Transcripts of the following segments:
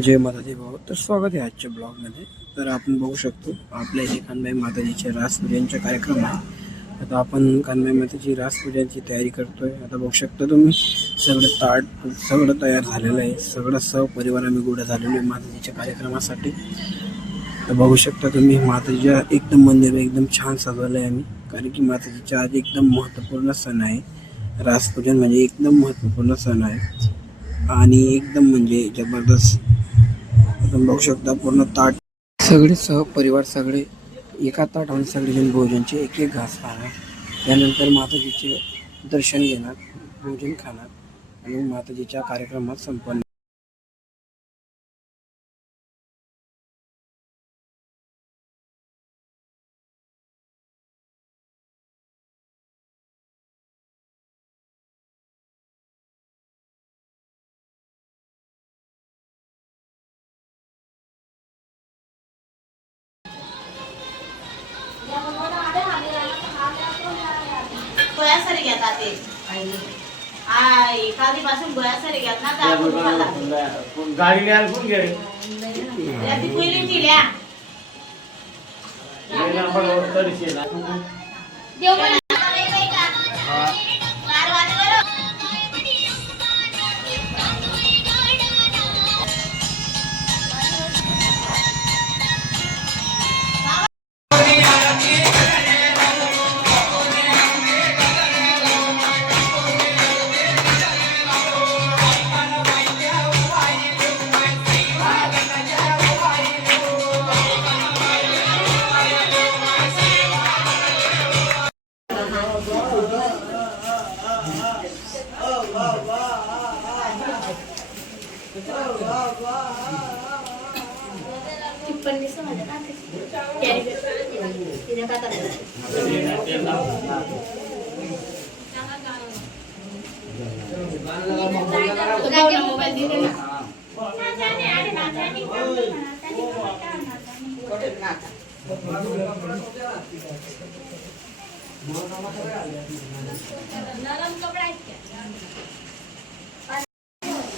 जय माताजी भाऊ. तर स्वागत आहे आजच्या ब्लॉगमध्ये. तर आपण बघू शकतो आपल्या इथे कानबाई माताजीचे रासपूजनचे कार्यक्रम आहे. आता आपण कानबाई माताजी रासपूजनची तयारी करतोय. आता बघू शकता तुम्ही सगळं ताट सगळं तयार झालेलं आहे. सगळं सहपरिवार आम्ही गोळा झालेलो आहे माताजीच्या कार्यक्रमासाठी. तर बघू शकता तुम्ही माताजीच्या एकदम मंदिर एकदम छान सजवलं आहे आम्ही, कारण की माताजीचा आज एकदम महत्त्वपूर्ण सण आहे. रासपूजन म्हणजे एकदम महत्त्वपूर्ण सण आहे आणि एकदम म्हणजे जबरदस्त. आपण बघू शकता पूर्ण ताट सगळे सहपरिवार सगळे एका ताटावर सगळेजण भोजनचे एक एक घास खाणार. त्यानंतर माताजीचे दर्शन घेणार, भोजन खाणार आणि माताजीच्या कार्यक्रमात संपन्न. गोळ्यासारी घेतात ते एखादी पासून गोळ्यासारी घेत ना गाडी न्यायला कोण गेले ती पहिली दिल्या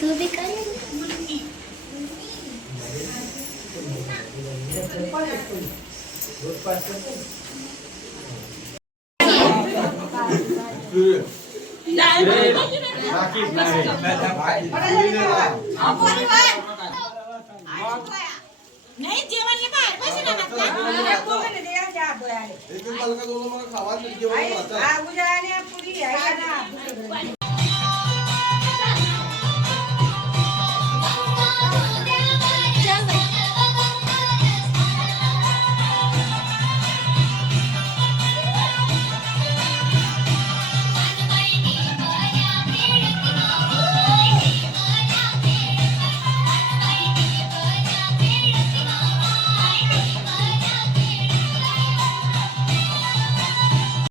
तू भी कर नाही जेवण बाहेर पैसे खावा